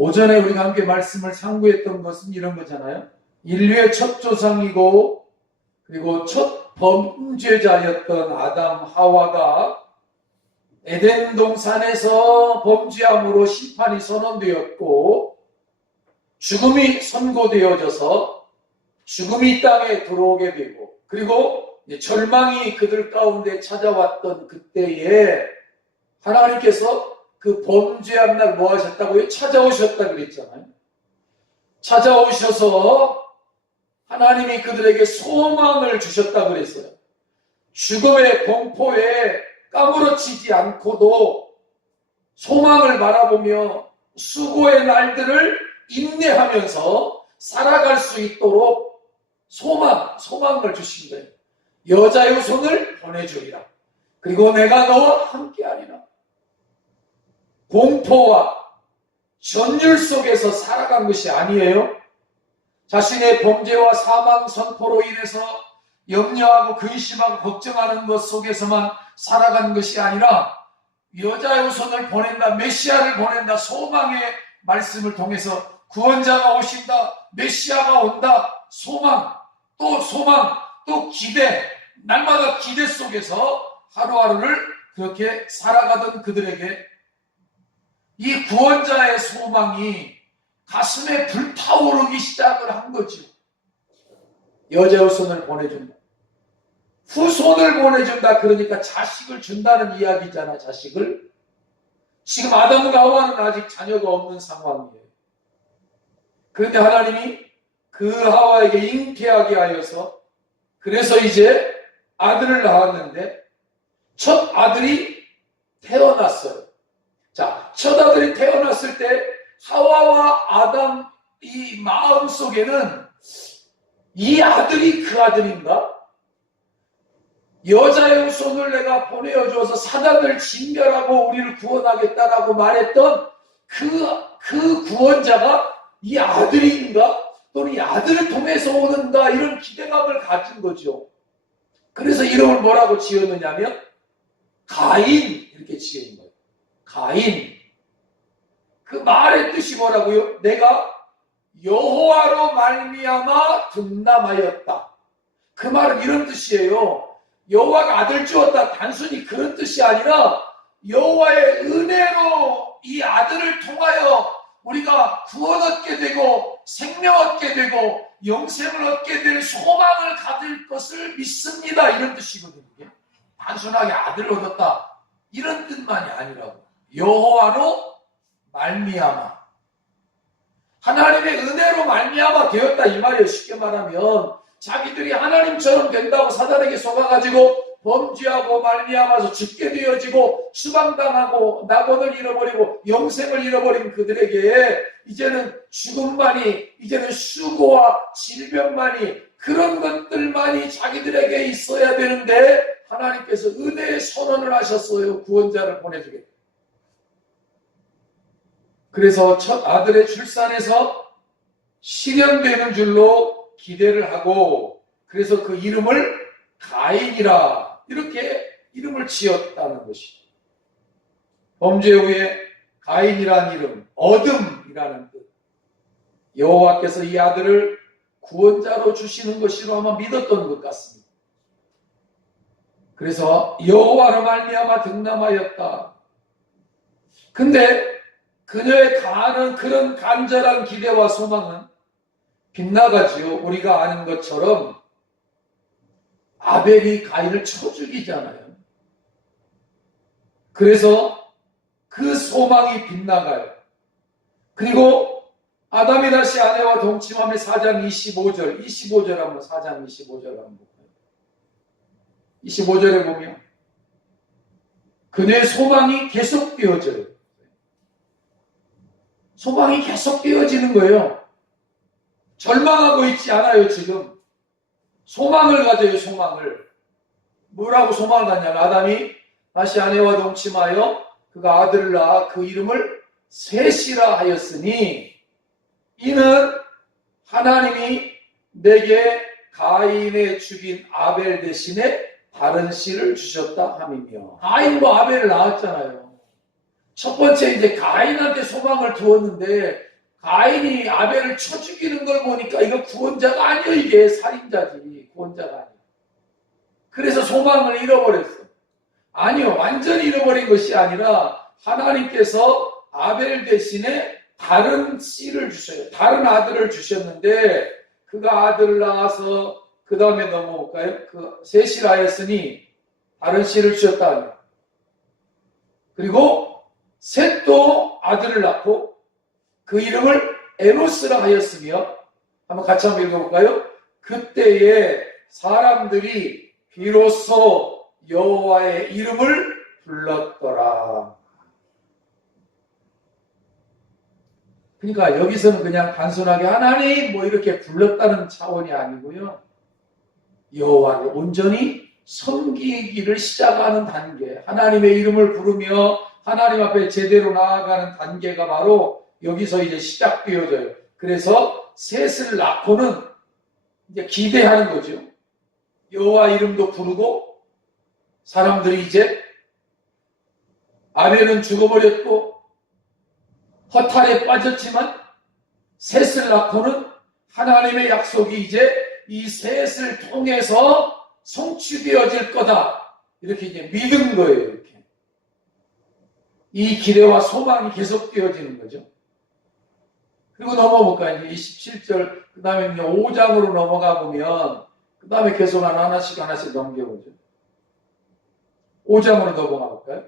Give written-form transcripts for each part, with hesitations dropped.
오전에 우리가 함께 말씀을 상고했던 것은 이런 거잖아요. 인류의 첫 조상이고 그리고 첫 범죄자였던 아담 하와가 에덴 동산에서 범죄함으로 심판이 선언되었고 죽음이 선고되어져서 죽음이 이 땅에 들어오게 되고 그리고 절망이 그들 가운데 찾아왔던 그때에 하나님께서 그 범죄한 날 뭐 하셨다고요? 찾아오셨다 그랬잖아요. 찾아오셔서 하나님이 그들에게 소망을 주셨다 그랬어요. 죽음의 공포에 까무러치지 않고도 소망을 바라보며 수고의 날들을 인내하면서 살아갈 수 있도록 소망을 주신 거예요. 여자의 손을 보내주리라. 그리고 내가 너와 함께하리라. 공포와 전율 속에서 살아간 것이 아니에요. 자신의 범죄와 사망 선포로 인해서 염려하고 근심하고 걱정하는 것 속에서만 살아간 것이 아니라 여자의 손을 보낸다, 메시아를 보낸다, 소망의 말씀을 통해서 구원자가 오신다, 메시아가 온다, 소망, 또 기대, 날마다 기대 속에서 하루하루를 그렇게 살아가던 그들에게 이 구원자의 소망이 가슴에 불타오르기 시작을 한 거죠. 여자의 손을 보내준다. 후손을 보내준다. 그러니까 자식을 준다는 이야기잖아. 자식을. 지금 아담과 하와는 아직 자녀가 없는 상황이에요. 그런데 하나님이 그 하와에게 잉태하게 하여서 그래서 이제 아들을 낳았는데 첫 아들이 태어났어요. 자, 첫 아들이 태어났을 때 하와와 아담 이 마음 속에는 이 아들이 그 아들인가? 여자의 손을 내가 보내어줘서 사단을 진멸하고 우리를 구원하겠다라고 말했던 그 구원자가 이 아들인가? 또는 이 아들을 통해서 오는가? 이런 기대감을 가진 거죠. 그래서 이름을 뭐라고 지었느냐면 가인 이렇게 지은 거예요. 가인. 그 말의 뜻이 뭐라고요? 내가 여호와로 말미암아 득남하였다. 그 말은 이런 뜻이에요. 여호와가 아들 주었다. 단순히 그런 뜻이 아니라 여호와의 은혜로 이 아들을 통하여 우리가 구원 얻게 되고 생명 얻게 되고 영생을 얻게 될 소망을 가질 것을 믿습니다. 이런 뜻이거든요. 단순하게 아들을 얻었다. 이런 뜻만이 아니라고. 여호와로 말미암아. 하나님의 은혜로 말미암아 되었다 이 말이에요. 쉽게 말하면 자기들이 하나님처럼 된다고 사단에게 속아가지고 범죄하고 말미암아서 죽게 되어지고 추방당하고 낙원을 잃어버리고 영생을 잃어버린 그들에게 이제는 죽음만이, 이제는 수고와 질병만이, 그런 것들만이 자기들에게 있어야 되는데 하나님께서 은혜의 선언을 하셨어요. 구원자를 보내주겠다. 그래서 첫 아들의 출산에서 실현되는 줄로 기대를 하고 그래서 그 이름을 가인이라 이렇게 이름을 지었다는 것이죠. 범죄 후에 가인이라는 이름, 어둠이라는 뜻. 여호와께서 이 아들을 구원자로 주시는 것이로 아마 믿었던 것 같습니다. 그래서 여호와로 말미암아 득남하였다. 근데 그녀의 가는 그런 간절한 기대와 소망은 빗나가지요. 우리가 아는 것처럼 아벨이 가인을 쳐 죽이잖아요. 그래서 그 소망이 빗나가요. 그리고 아담이 다시 아내와 동침함에 4장 25절 한번 4장 25절 한번 볼까요? 25절에 보면 그녀의 소망이 계속되어져요. 소망이 계속되어지는 거예요. 절망하고 있지 않아요. 지금 소망을 가져요. 소망을. 뭐라고 소망을 갖냐면 아담이 다시 아내와 동침하여 그가 아들을 낳아 그 이름을 셋이라 하였으니 이는 하나님이 내게 가인의 죽인 아벨 대신에 다른 씨를 주셨다 함이며. 가인과 아벨을 낳았잖아요. 첫 번째 이제 가인한테 소망을 두었는데 가인이 아벨을 쳐 죽이는 걸 보니까 이거 구원자가 아니요. 이게 살인자지. 구원자가 아니야. 그래서 소망을 잃어버렸어. 아니요. 완전히 잃어버린 것이 아니라 하나님께서 아벨 대신에 다른 씨를 주셔요. 다른 아들을 주셨는데 그가 아들을 낳아서 그 다음에 넘어올까요? 그 셋을 하였으니 다른 씨를 주셨다. 그리고 셋도 아들을 낳고 그 이름을 에노스라 하였으며 한번 같이 한번 읽어볼까요? 그때에 사람들이 비로소 여호와의 이름을 불렀더라. 그러니까 여기서는 그냥 단순하게 하나님 뭐 이렇게 불렀다는 차원이 아니고요. 여호와를 온전히 섬기기를 시작하는 단계, 하나님의 이름을 부르며 하나님 앞에 제대로 나아가는 단계가 바로 여기서 이제 시작되어져요. 그래서 셋을 낳고는 이제 기대하는 거죠. 여호와 이름도 부르고 사람들이 이제 아벨은 죽어버렸고 허탈에 빠졌지만 셋을 낳고는 하나님의 약속이 이제 이 셋을 통해서 성취되어질 거다. 이렇게 이제 믿은 거예요. 이렇게. 이 기대와 소망이 계속되어지는 거죠. 그리고 넘어볼까요? 이제 27절, 그 다음에 이제 5장으로 넘어가 보면, 그 다음에 계속 하나씩 넘겨보죠. 5장으로 넘어가 볼까요?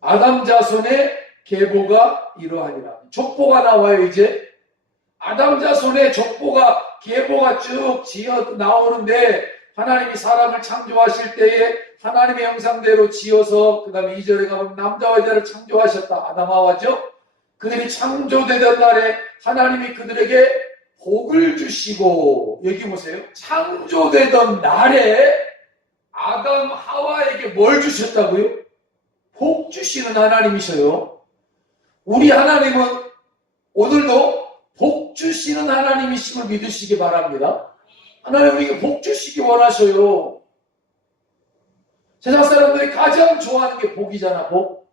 아담 자손의 계보가 이러하니라. 족보가 나와요, 이제. 아담 자손의 족보가, 계보가 쭉 지어 나오는데, 하나님이 사람을 창조하실 때에 하나님의 형상대로 지어서, 그 다음에 2절에 가보면 남자와 여자를 창조하셨다. 아담하와죠? 그들이 창조되던 날에 하나님이 그들에게 복을 주시고, 여기 보세요. 창조되던 날에 아담 하와에게 뭘 주셨다고요? 복 주시는 하나님이셔요. 우리 하나님은 오늘도 복 주시는 하나님이심을 믿으시기 바랍니다. 하나님 우리에게 복 주시기 원하셔요. 세상 사람들이 가장 좋아하는 게 복이잖아. 복.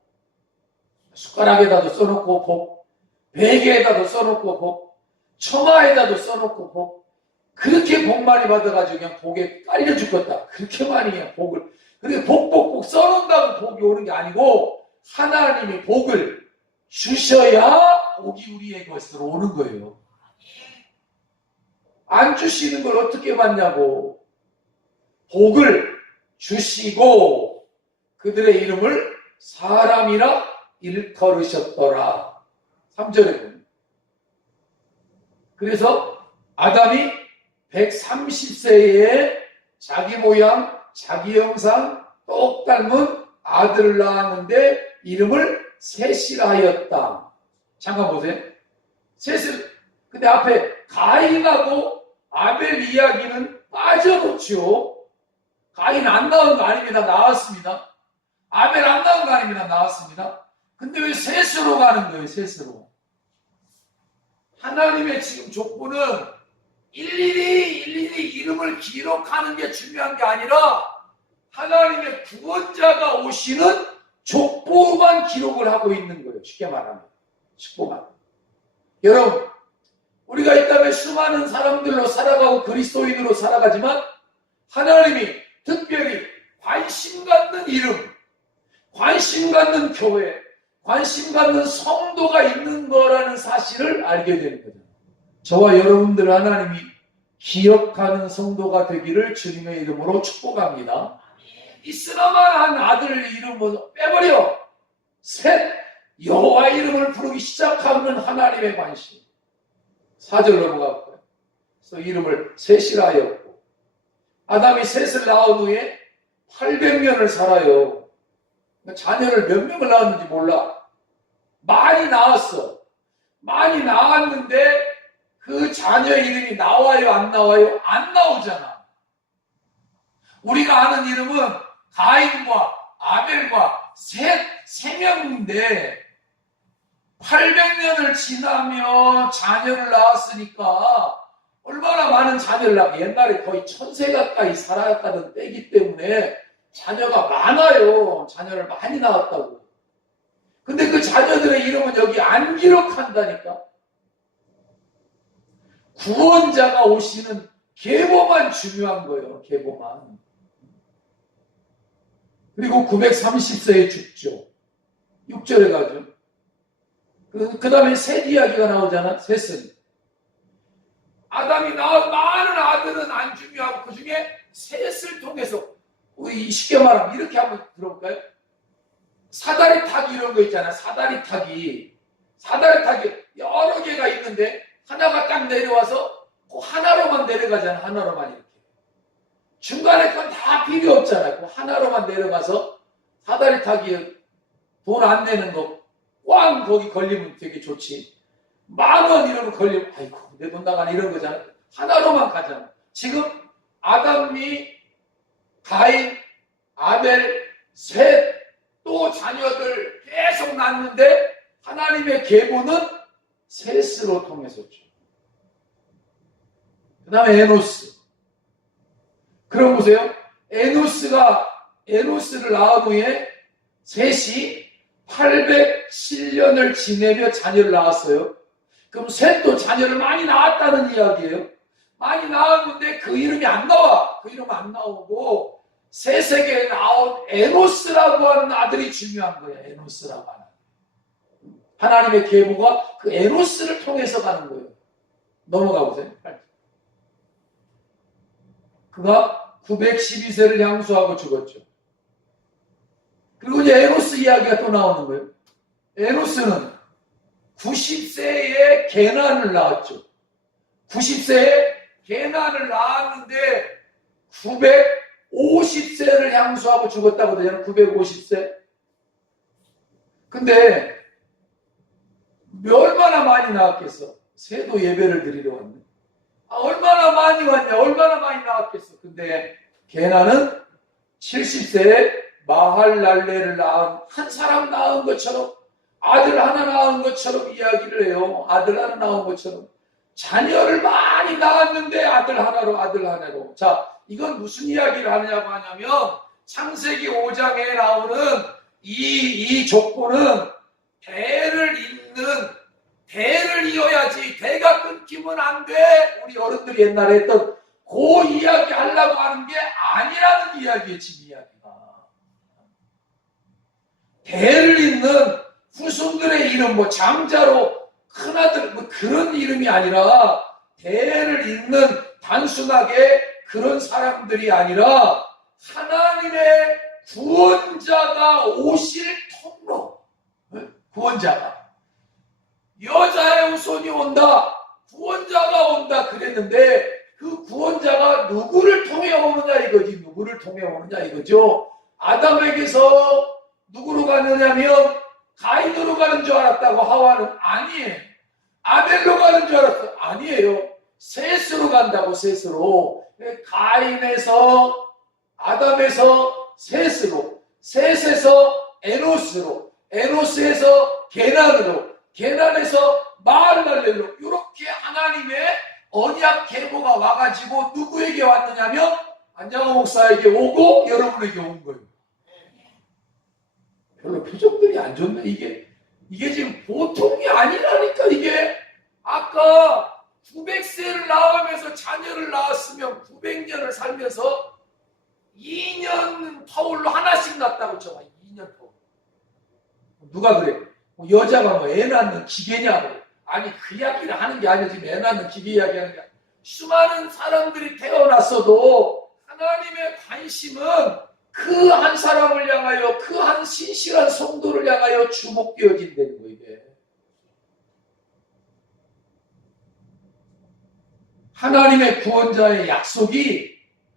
숟가락에다도 써놓고 복, 베개에다도 써놓고 복, 처마에다도 써놓고 복. 그렇게 복 많이 받아가지고 그냥 복에 깔려 죽겠다. 그렇게 많이 그냥 복을. 그렇게 복 써놓는다고 복이 오는 게 아니고 하나님이 복을 주셔야 복이 우리의 것으로 오는 거예요. 안 주시는 걸 어떻게 받냐고. 복을 주시고 그들의 이름을 사람이라 일컬으셨더라. 3절에 보면. 그래서 아담이 130세에 자기 모양, 자기 형상 똑 닮은 아들을 낳았는데 이름을 셋이라 하였다. 잠깐 보세요. 셋을, 근데 앞에 가인하고 아벨 이야기는 빠져놓죠. 가인 안 나온 거 아닙니다. 나왔습니다. 아벨 안 나온 거 아닙니다. 나왔습니다. 근데 왜 셋으로 가는 거예요? 셋으로. 하나님의 지금 족보는 일일이 이름을 기록하는 게 중요한 게 아니라 하나님의 구원자가 오시는 족보만 기록을 하고 있는 거예요. 쉽게 말하면. 족보만. 여러분, 우리가 이 땅에 수많은 사람들로 살아가고 그리스도인으로 살아가지만 하나님이 특별히 관심 갖는 이름, 관심 갖는 교회, 관심 갖는 성도가 있는 거라는 사실을 알게 되는 거죠. 저와 여러분들 하나님이 기억하는 성도가 되기를 주님의 이름으로 축복합니다. 이스라만 한 아들 이름을 빼버려. 셋, 여호와 이름을 부르기 시작하는 하나님의 관심. 4절 넘어가 볼까요? 그래서 이름을 셋이라 하였고 아담이 셋을 낳은 후에 800년을 살아요. 자녀를 몇 명을 낳았는지 몰라. 많이 낳았어. 많이 낳았는데 그 자녀의 이름이 나와요? 안 나와요? 안 나오잖아. 우리가 아는 이름은 가인과 아벨과 세 명인데 800년을 지나며 자녀를 낳았으니까 얼마나 많은 자녀를 낳고 옛날에 거의 1000세 가까이 살아갔다는 때이기 때문에 자녀가 많아요. 자녀를 많이 낳았다고. 근데 그 자녀들의 이름은 여기 안 기록한다니까. 구원자가 오시는 계보만 중요한 거예요. 계보만. 그리고 930세에 죽죠. 6절에 가죠. 그 다음에 셋 이야기가 나오잖아. 셋은. 아담이 낳은 많은 아들은 안 중요하고 그 중에 셋을 통해서 우리 쉽게 말하면 이렇게 한번 들어볼까요? 사다리 타기 이런 거 있잖아. 사다리 타기 여러 개가 있는데 하나가 딱 내려와서 그 하나로만 내려가잖아. 하나로만 이렇게. 중간에 건 다 필요 없잖아. 그 하나로만 내려가서 사다리 타기 돈 안 내는 거 꽝 거기 걸리면 되게 좋지. 10,000원 이런 거 걸리면 아이고 내 돈 나가네 이런 거잖아. 하나로만 가잖아. 지금 아담이 가인, 아벨, 셋 또 자녀들 계속 낳는데 하나님의 계보는 셋으로 통해서죠. 그 다음에 에노스. 그럼 보세요. 에노스를 낳은 후에 셋이 807년을 지내며 자녀를 낳았어요. 그럼 셋도 자녀를 많이 낳았다는 이야기예요. 많이 낳았는데 그 이름이 안 나와. 그 이름 안 나오고 셋에게 나온 에노스라고 하는 아들이 중요한 거예요. 에노스라고 하는. 하나님의 계보가 그 에노스를 통해서 가는 거예요. 넘어가 보세요. 그가 912세를 향수하고 죽었죠. 그리고 이제 에노스 이야기가 또 나오는 거예요. 에노스는 90세에 게난을 낳았죠. 90세에 게난을 낳았는데 950세를 향수하고 죽었다고 되잖아요. 950세. 근데 얼마나 많이 낳았겠어. 새도 예배를 드리러 왔네. 얼마나 많이 왔냐. 얼마나 많이 낳았겠어. 근데 게난은 70세에 마할랄레를 낳은 한 사람 낳은 것처럼 아들 하나 낳은 것처럼 이야기를 해요. 아들 하나 낳은 것처럼. 자녀를 많이 낳았는데 아들 하나로. 자, 이건 무슨 이야기를 하느냐고 하냐면 창세기 5장에 나오는 이 족보는 대를 이어야지 대가 끊기면 안 돼. 우리 어른들이 옛날에 했던 그 이야기 하려고 하는 게 아니라는 이야기예요. 지금 이야기가. 대를 잇는 후손들의 이름, 뭐 장자로 큰아들 뭐 그런 이름이 아니라 대를 잇는 단순하게 그런 사람들이 아니라 하나님의 구원자가 오실 통로. 구원자가. 여자의 후손이 온다. 구원자가 온다 그랬는데 그 구원자가 누구를 통해 오느냐 이거지. 누구를 통해 오느냐 이거죠. 아담에게서 누구로 가느냐면 가인으로 가는 줄 알았다고 하와는 아니에요. 아벨로 가는 줄 알았어. 아니에요. 셋으로 간다고. 셋으로. 가인에서 아담에서 셋으로, 셋에서 에노스로, 에노스에서 게난으로, 게난에서 마할랄렐로 이렇게 하나님의 언약 계보가 와가지고 누구에게 왔느냐면 안장호 목사에게 오고 여러분에게 온 거예요. 별로 표정들이 안 좋네. 이게 지금 보통이 아니라니까. 이게 아까 900세를 낳으면서 자녀를 낳았으면 900년을 살면서 2년 터울로 하나씩 낳았다고 쳐봐. 2년 터울. 누가 그래? 여자가 뭐 애 낳는 기계냐고. 아니 그 이야기를 하는 게 아니지. 애 낳는 기계 이야기하는 게 아니라 수많은 사람들이 태어났어도 하나님의 관심은 그 한 사람을 향하여, 그 한 신실한 성도를 향하여 주목되어진다는 거. 이게 하나님의 구원자의 약속이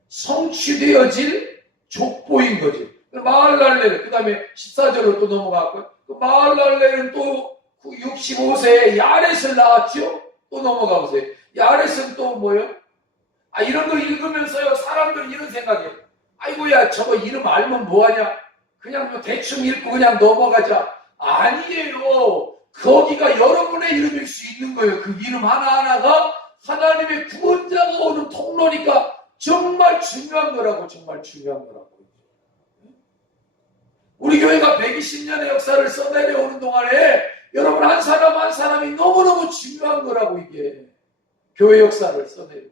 성취되어질 족보인 거지. 마할랄레, 그 다음에 14절로 또 넘어갔고요. 그 마할랄레는 또 65세에 야렛을 낳았죠. 또 넘어가 보세요. 야렛은 또 뭐예요? 이런 거 읽으면서요, 사람들은 이런 생각이에요. 아이고야, 저거 이름 알면 뭐하냐? 그냥 뭐 대충 읽고 그냥 넘어가자. 아니에요. 거기가 여러분의 이름일 수 있는 거예요. 그 이름 하나하나가 하나님의 구원자가 오는 통로니까 정말 중요한 거라고. 정말 중요한 거라고. 우리 교회가 120년의 역사를 써내려오는 동안에 여러분 한 사람 한 사람이 너무너무 중요한 거라고. 이게 교회 역사를 써내고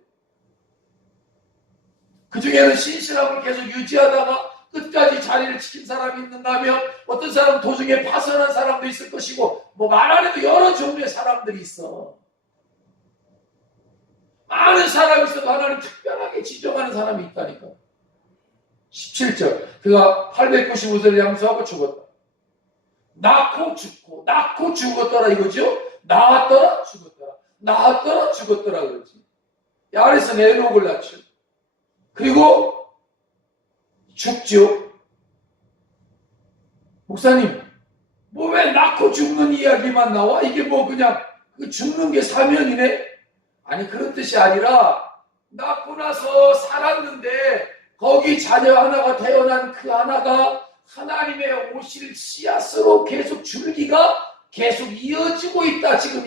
그 중에는 신실함을 계속 유지하다가 끝까지 자리를 지킨 사람이 있는가 하면 어떤 사람은 도중에 파선한 사람도 있을 것이고 뭐 말 안 해도 여러 종류의 사람들이 있어. 많은 사람이 있어도 하나님 특별하게 지정하는 사람이 있다니까. 17절 그가 895세를 양수하고 죽었다. 낳고 죽고 낳고 죽었더라 이거죠. 낳았더라 죽었더라 낳았더라 죽었더라 그러지. 아래서는 에녹을 낳죠. 그리고 죽죠. 목사님 뭐 왜 낳고 죽는 이야기만 나와? 이게 뭐 그냥 죽는 게 사명이네? 아니 그런 뜻이 아니라 낳고 나서 살았는데 거기 자녀 하나가 태어난 그 하나가 하나님의 오실 씨앗으로 계속 줄기가 계속 이어지고 있다. 지금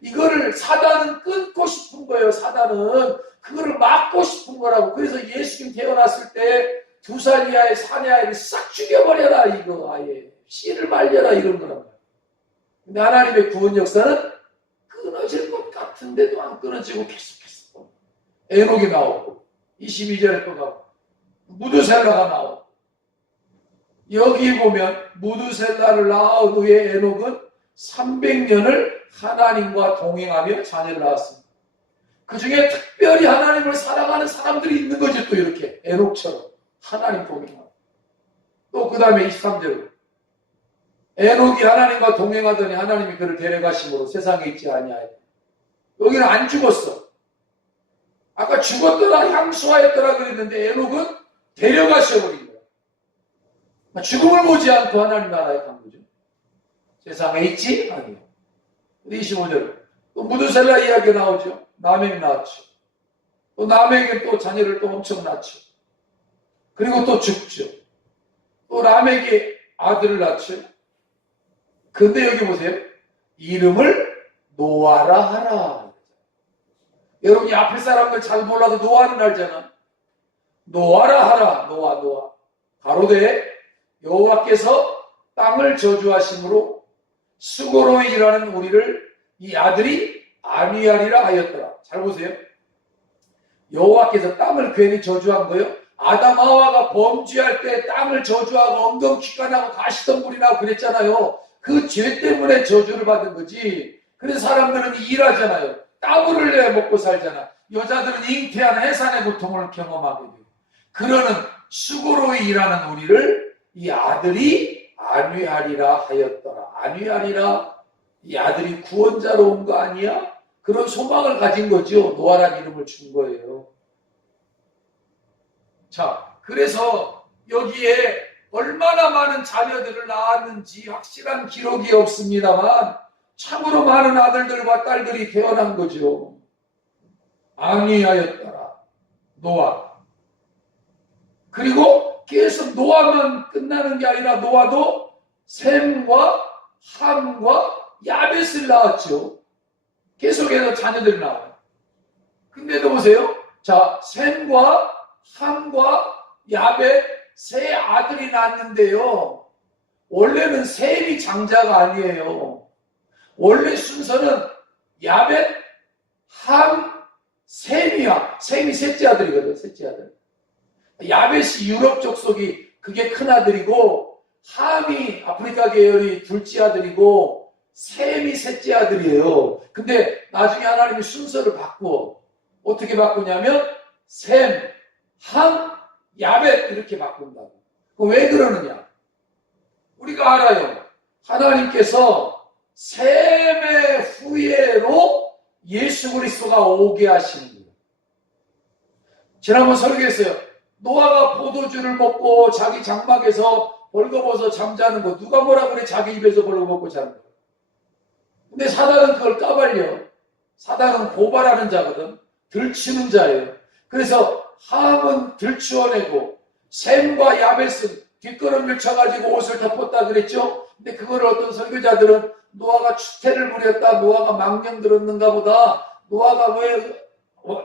이거를 사단은 끊고 싶은 거예요. 사단은 그거를 막고 싶은 거라고. 그래서 예수님 태어났을 때 2살 이하의 사내 아이를 싹 죽여버려라 이거 아예 씨를 말려라 이런 거란 말이에요. 근데 하나님의 구원 역사는 끊어질 것 같은데도 안 끊어지고 계속했어. 에녹이 나오고 22절에 또 나오고 무드셀라가 나오고 여기 보면 무드셀라를 낳은 후에 에녹은 300년을 하나님과 동행하며 자녀를 낳았습니다. 그 중에 특별히 하나님을 사랑하는 사람들이 있는 거죠. 또 이렇게 에녹처럼 하나님 동행하고 또 그 다음에 23절로 에녹이 하나님과 동행하더니 하나님이 그를 데려가심으로 세상에 있지 아니하여. 여기는 안 죽었어. 아까 죽었더라 향수하였더라 그랬는데 에녹은 데려가셔버린 거야. 죽음을 보지 않고 하나님 나라에 간 거죠. 세상에 있지 아니에요. 25절 또 무드셀라 이야기가 나오죠. 라멕이 낳았죠. 또 라멕이 또 자녀를 또 엄청 낳죠. 그리고 또 죽죠. 또 라멕이 아들을 낳죠. 근데 여기 보세요. 이름을 노아라 하라. 여러분이 앞에 사람들 잘 몰라도 노아는 알잖아. 노아라 하라. 노아. 가로되 여호와께서 땅을 저주하심으로 수고로 일하는 우리를 이 아들이 안위하리라 하였더라. 잘 보세요. 여호와께서 땅을 괜히 저주한 거예요. 아담 하와가 범죄할 때 땅을 저주하고 엉겅퀴가 나고 가시덤불이 나고 그랬잖아요. 그 죄 때문에 저주를 받은 거지. 그래서 사람들은 일하잖아요. 땀을 흘려야 먹고 살잖아. 여자들은 잉태한 해산의 고통을 경험하게 돼요. 그러는 수고로 일하는 우리를 이 아들이 안위하리라 하였더라. 안위하리라. 이 아들이 구원자로 온 거 아니야? 그런 소망을 가진 거죠. 노아란 이름을 준 거예요. 자, 그래서 여기에 얼마나 많은 자녀들을 낳았는지 확실한 기록이 없습니다만 참으로 많은 아들들과 딸들이 태어난 거죠. 안위하였더라. 노아. 그리고 계속 노아만 끝나는 게 아니라 노아도 셈과 함과 야벳을 낳았죠. 계속해서 자녀들이 나와요. 근데도 보세요. 자, 셈과 함과 야벳 세 아들이 낳았는데요. 원래는 셈이 장자가 아니에요. 원래 순서는 야벳, 함, 셈이야. 셈이 셋째 아들이거든. 셋째 아들. 야벳이 유럽 족속이 그게 큰 아들이고 함이 아프리카 계열이 둘째 아들이고 셈이 셋째 아들이에요. 근데 나중에 하나님이 순서를 바꾸어. 어떻게 바꾸냐면 셈, 함, 야벳 이렇게 바꾼다고. 왜 그러느냐? 우리가 알아요. 하나님께서 셈의 후예로 예수 그리스도가 오게 하시는 거예요. 지난번 설교했어요. 노아가 포도주를 먹고 자기 장막에서 벌거벗어 잠자는 거 누가 뭐라 그래? 자기 입에서 벌거벗고 자는 거. 근데 사단은 그걸 까발려. 사단은 고발하는 자거든. 들추는 자예요. 그래서 함은 들추어내고 셈과 야벳은 뒷걸음질 쳐가지고 옷을 덮었다 그랬죠. 근데 그걸 어떤 설교자들은 노아가 추태를 부렸다, 노아가 망령 들었는가 보다, 노아가 왜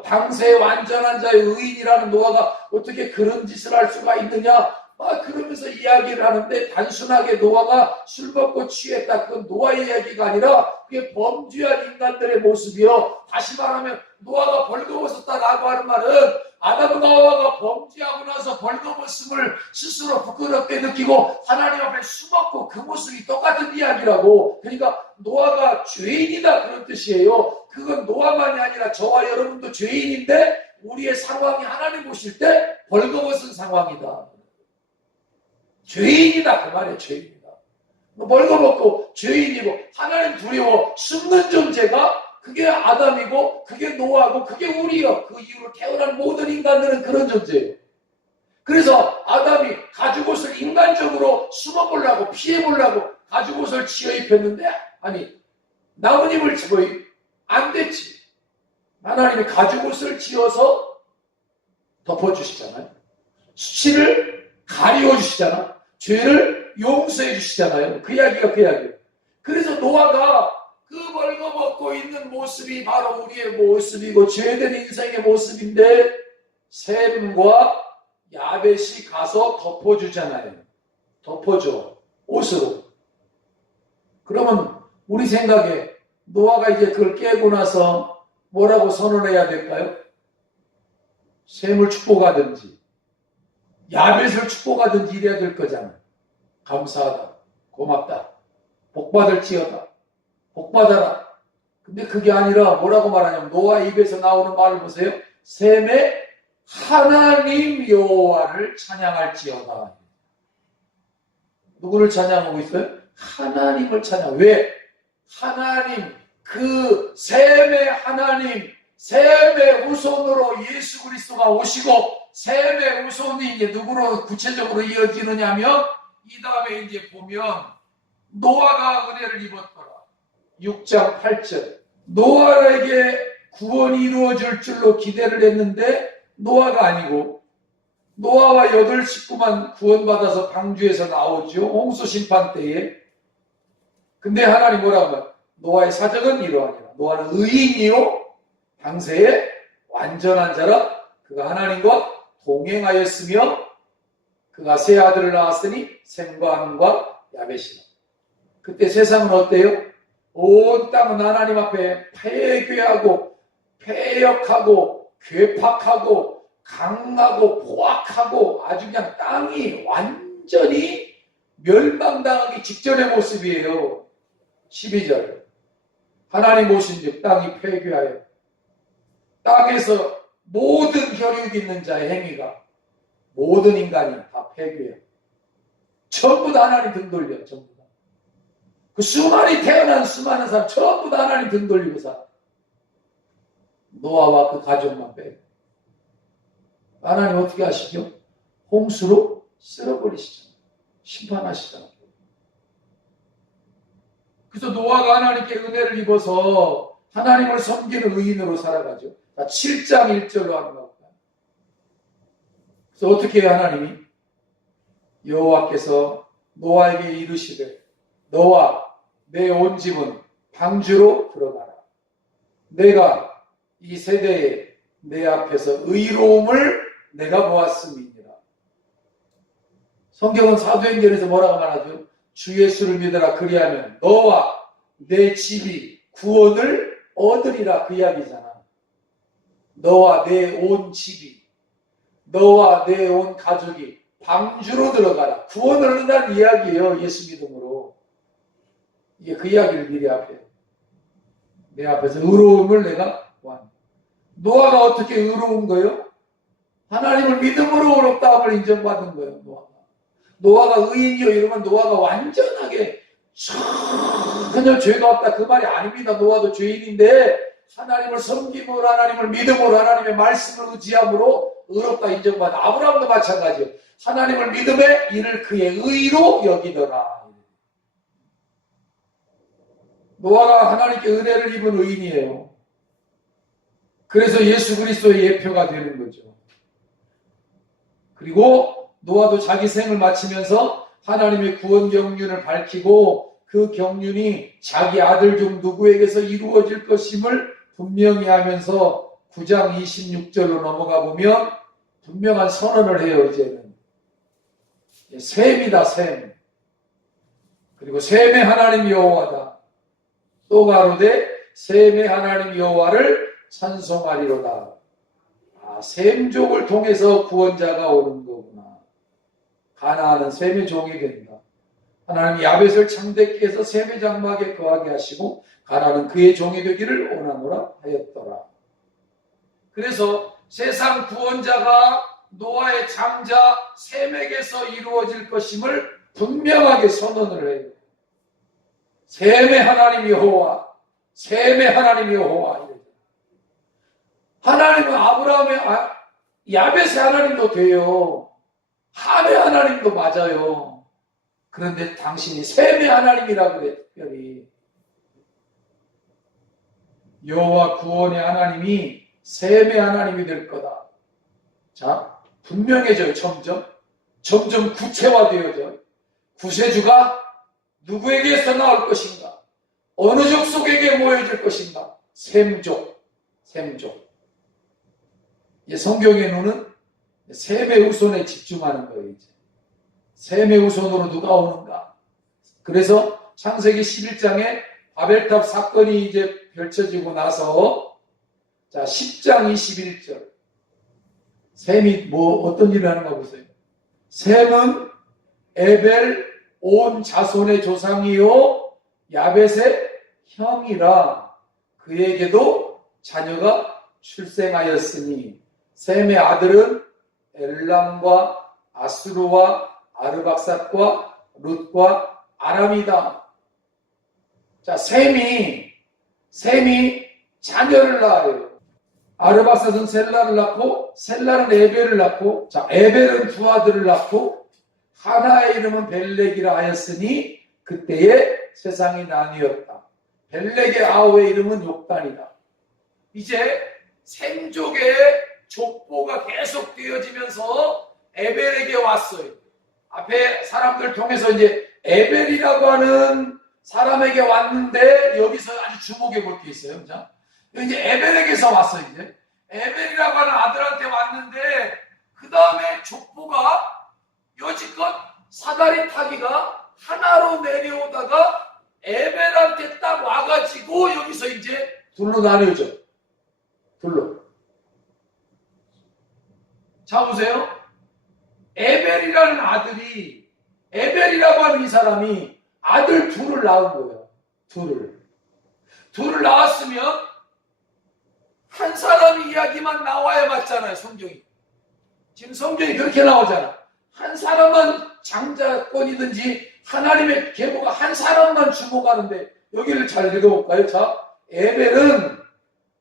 당세의 완전한 자의 의인이라는 노아가 어떻게 그런 짓을 할 수가 있느냐, 그러면서 이야기를 하는데 단순하게 노아가 술 먹고 취했다. 그건 노아의 이야기가 아니라 그게 범죄한 인간들의 모습이요. 다시 말하면 노아가 벌거벗었다라고 하는 말은 아담과 하와가 범죄하고 나서 벌거벗음을 스스로 부끄럽게 느끼고 하나님 앞에 숨었고 그 모습이 똑같은 이야기라고. 그러니까 노아가 죄인이다 그런 뜻이에요. 그건 노아만이 아니라 저와 여러분도 죄인인데 우리의 상황이 하나님 보실 때 벌거벗은 상황이다. 죄인이다 그 말이에요. 죄인이다. 벌거벗고 죄인이고 하나님 두려워 숨는 존재가 그게 아담이고 그게 노아고 그게 우리요. 그 이후로 태어난 모든 인간들은 그런 존재예요. 그래서 아담이 가죽옷을 인간적으로 숨어보려고 피해보려고 가죽옷을 지어 입혔는데 아니 나뭇잎을 집어 안 됐지. 하나님이 가죽옷을 지어서 덮어주시잖아요. 수치를 가리워주시잖아. 죄를 용서해 주시잖아요. 그 이야기가 그 이야기예요. 그래서 노아가 그 벌거벗고 있는 모습이 바로 우리의 모습이고 죄된 인생의 모습인데 셈과 야벳이 가서 덮어주잖아요. 덮어줘. 옷으로. 그러면 우리 생각에 노아가 이제 그걸 깨고 나서 뭐라고 선언해야 될까요? 셈을 축복하든지 야벳을 축복하든지 이래야 될 거잖아. 감사하다. 고맙다. 복받을지어다. 복받아라. 근데 그게 아니라 뭐라고 말하냐면 노아 입에서 나오는 말을 보세요. 셈의 하나님 여호와를 찬양할지어다. 누구를 찬양하고 있어요? 하나님을 찬양. 왜? 하나님, 그 셈의 하나님, 셈의 후손으로 예수 그리스도가 오시고 셈의 후손이 이제 누구로 구체적으로 이어지느냐면 이 다음에 이제 보면 노아가 은혜를 입었더라. 6장 8절. 노아에게 구원이 이루어질 줄로 기대를 했는데 노아가 아니고 노아와 8 식구만 구원받아서 방주에서 나오죠. 홍수 심판 때에. 근데 하나님 뭐라고 하면 노아의 사정은 이러하니라. 노아는 의인이요 당세에 완전한 자라. 그가 하나님과 동행하였으며 그가 세 아들을 낳았으니 셈과 함과 야벳이라. 그때 세상은 어때요? 온 땅은 하나님 앞에 폐괴하고 폐역하고 괴팍하고 강하고 포악하고 아주 그냥 땅이 완전히 멸망당하기 직전의 모습이에요. 12절. 하나님 보신즉 땅이 폐괴하여 땅에서 모든 혈육 있는 자의 행위가 모든 인간이 다 폐괴해요. 전부 다 하나님 등 돌려. 전부 다. 그 수많이 태어난 수많은 사람 전부 다 하나님 등 돌리고 살아. 노아와 그 가족만 빼고. 하나님 어떻게 하시죠? 홍수로 쓸어버리시죠. 심판하시죠. 그래서 노아가 하나님께 은혜를 입어서 하나님을 섬기는 의인으로 살아가죠. 7장 1절로 하는 겁니다. 그래서 어떻게 해요, 하나님이? 여호와께서 노아에게 이르시되 너와 내 온 집은 방주로 들어가라. 내가 이 세대에 내 앞에서 의로움을 내가 보았음이니라. 성경은 사도행전에서 뭐라고 말하죠? 주 예수를 믿어라. 그리하면 너와 내 집이 구원을 얻으리라. 그 이야기잖아. 너와 내 온 집이, 너와 내 온 가족이 방주로 들어가라. 구원을 얻는다는 이야기예요. 예수 믿음으로. 이게 그 이야기를 미리 앞에. 내 앞에서 의로움을 내가 보았다. 노아가 어떻게 의로운 거예요? 하나님을 믿음으로 의롭다함을 인정받은 거예요. 노아가 의인이요 이러면 노아가 완전하게 전혀 죄가 없다 그 말이 아닙니다. 노아도 죄인인데 하나님을 섬김으로 하나님을 믿음으로 하나님의 말씀을 의지함으로 의롭다 인정받아. 아브라함도 마찬가지예요. 하나님을 믿음에 이를 그의 의로 여기더라. 노아가 하나님께 은혜를 입은 의인이에요. 그래서 예수 그리스도의 예표가 되는 거죠. 그리고 노아도 자기 생을 마치면서 하나님의 구원 경륜을 밝히고 그 경륜이 자기 아들 중 누구에게서 이루어질 것임을 분명히 하면서 9장 26절로 넘어가 보면 분명한 선언을 해요. 이제는 셈이다, 셈. 그리고 셈의 하나님 여호와다. 또 가로되 셈의 하나님 여호와를 찬송하리로다. 셈족을 통해서 구원자가 오는 거구나. 가나안은 셈의 종이 된다. 하나님 야벳을 창대케 해서 셈의 장막에 거하게 하시고 가나안은 그의 종이 되기를 원하노라 하였더라. 그래서 세상 구원자가 노아의 장자 셈에게서 이루어질 것임을 분명하게 선언을 해요. 셈의 하나님 여호와, 셈의 하나님 여호와. 하나님은 아브라함의 야벳의 하나님도 돼요. 함의 하나님도 맞아요. 그런데 당신이 셈의 하나님이라고 그래, 특별히. 여호와 구원의 하나님이 셈의 하나님이 될 거다. 자, 분명해져요. 점점 구체화되어져. 구세주가 누구에게서 나올 것인가? 어느 족속에게 모여질 것인가? 셈족. 성경의 눈은 셈의 후손에 집중하는 거예요. 이제. 셈의 후손으로 누가 오는가? 그래서 창세기 11장에 바벨탑 사건이 이제 펼쳐지고 나서 자 10장 21절 셈이 어떤 일을 하는가 보세요. 셈은 에벨 온 자손의 조상이요 야벳의 형이라 그에게도 자녀가 출생하였으니 셈의 아들은 엘람과 아수르와 아르박삿과 룻과 아람이다. 자, 셈이 자녀를 낳아요. 아르박삿은 셀라를 낳고 셀라는 에벨을 낳고 자, 에벨은 두 아들을 낳고 하나의 이름은 벨렉이라 하였으니 그때에 세상이 나뉘었다. 벨렉의 아우의 이름은 욕단이다. 이제 셈족의 족보가 계속 되어지면서 에벨에게 왔어요. 앞에 사람들 통해서 이제 에벨이라고 하는 사람에게 왔는데 여기서 아주 주목해 볼 게 있어요. 자, 이제 에벨에게서 왔어요. 이제 에벨이라고 하는 아들한테 왔는데 그 다음에 족보가 여지껏 사다리 타기가 하나로 내려오다가 에벨한테 딱 와가지고 여기서 이제 둘로 나뉘어져. 둘로. 자 보세요. 에벨이라는 아들이 에벨이라고 하는 이 사람이 아들 둘을 낳은 거예요. 둘을 낳았으면 한 사람 이야기만 나와야 맞잖아요. 성경이. 지금 성경이 그렇게 나오잖아. 한 사람만 장자권이든지 하나님의 계보가 한 사람만 주목하는데 여기를 잘 읽어볼까요? 자, 에벨은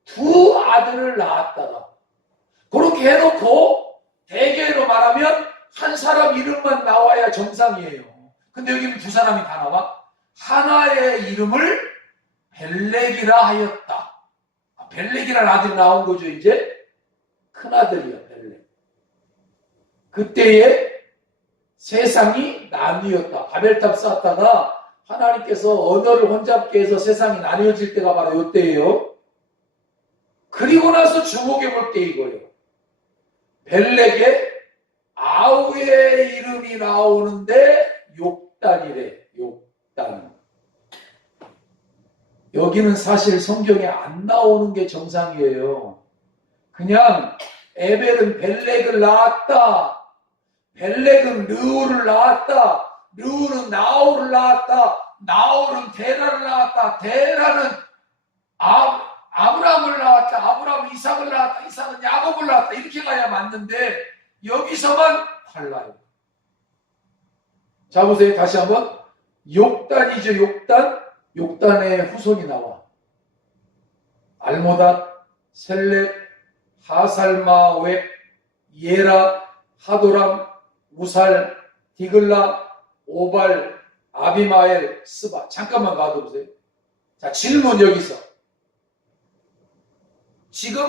두 아들을 낳았다가 그렇게 해놓고 대개로 말하면 한 사람 이름만 나와야 정상이에요. 근데 여기는 두 사람이 다 나와. 하나의 이름을 벨렉이라 하였다. 벨렉이라는 아들이 나온 거죠. 이제 큰아들이야 벨렉. 그때에 세상이 나뉘었다. 바벨탑 쌓다가 하나님께서 언어를 혼잡게 해서 세상이 나뉘어질 때가 바로 이때예요. 그리고 나서 주목해 볼 때 이거예요. 벨렉의 아우의 이름이 나오는데 욕단이래. 욕단. 여기는 사실 성경에 안 나오는 게 정상이에요. 그냥 에벨은 벨렉을 낳았다. 벨렉은 르우를 낳았다. 르우는 나홀을 낳았다. 나홀은 데라를 낳았다. 데라는 아브라함을 낳았다. 아브라함은 이삭을 낳았다. 이삭은 야곱을 낳았다. 이렇게 가야 맞는데 여기서만 달라요. 자 보세요. 다시 한번. 욕단이죠. 욕단의 후손이 나와. 알모닷, 셀렛, 하살마웻, 예라, 하도람, 우살, 디글라, 오발, 아비마엘, 스바. 잠깐만 가둬보세요. 자, 질문 여기서. 지금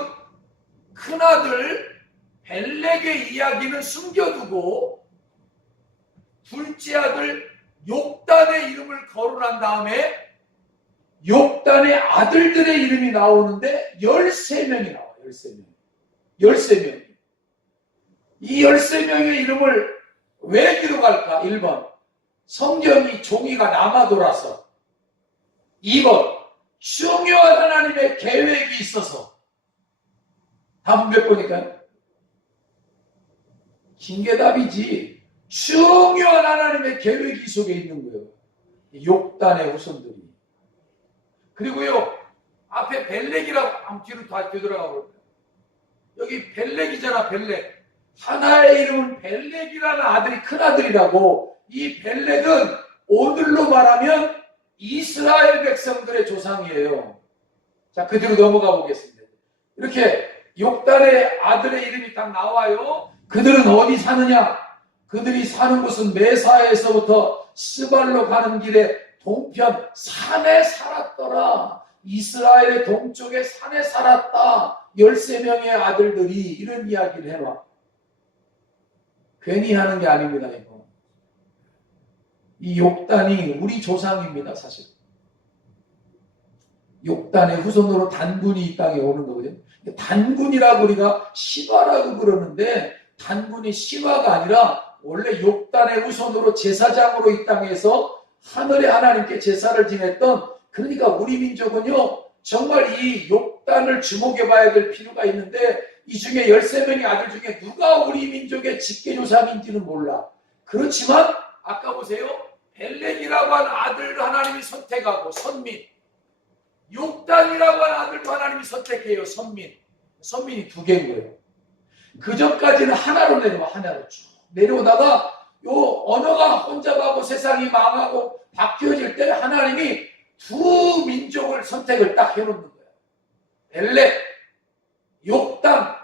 큰아들 벨렉의 이야기는 숨겨두고 둘째 아들 욕단의 이름을 거론한 다음에 욕단의 아들들의 이름이 나오는데 13명이 나와요. 13명. 이 13명의 이름을 왜 뒤로 갈까? 1번 성경이 종이가 남아 돌아서. 2번 중요한 하나님의 계획이 있어서. 답은 몇 번일까요? 긴 게 답이지. 중요한 하나님의 계획이 속에 있는 거예요. 욕단의 후손들이. 그리고요, 앞에 벨렉이라고, 뒤로 다 되돌아가고, 여기 벨렉이잖아, 벨렉. 하나의 이름은 벨렉이라는 아들이 큰아들이라고. 이 벨렉은 오늘로 말하면 이스라엘 백성들의 조상이에요. 자, 그대로 넘어가 보겠습니다. 이렇게 욕단의 아들의 이름이 딱 나와요. 그들은 어디 사느냐? 그들이 사는 곳은 메사에서부터 스발로 가는 길에 동편 산에 살았더라. 이스라엘의 동쪽에 산에 살았다. 13명의 아들들이 이런 이야기를 해놔. 괜히 하는 게 아닙니다. 이거. 이 욕단이 우리 조상입니다. 사실. 욕단의 후손으로 단군이 이 땅에 오는 거거든요. 단군이라고 우리가 시바라고 그러는데 단군이 시바가 아니라 원래 욕단의 후손으로 제사장으로 이 땅에서 하늘의 하나님께 제사를 지냈던, 그러니까 우리 민족은요 정말 이 욕단을 주목해 봐야 될 필요가 있는데, 이 중에 13명의 아들 중에 누가 우리 민족의 직계조상인지는 몰라. 그렇지만 아까 보세요, 벨렉이라고 하는 아들을 하나님이 선택하고 선민, 욕단이라고 하는 아들도 하나님이 선택해요. 선민이 두 개인 거예요. 그 전까지는 하나로 내려와, 하나로 쭉 내려오다가 요 언어가 혼잡하고 세상이 망하고 바뀌어질 때 하나님이 두 민족을 선택을 딱 해놓는 거예요. 벨렉, 욕단,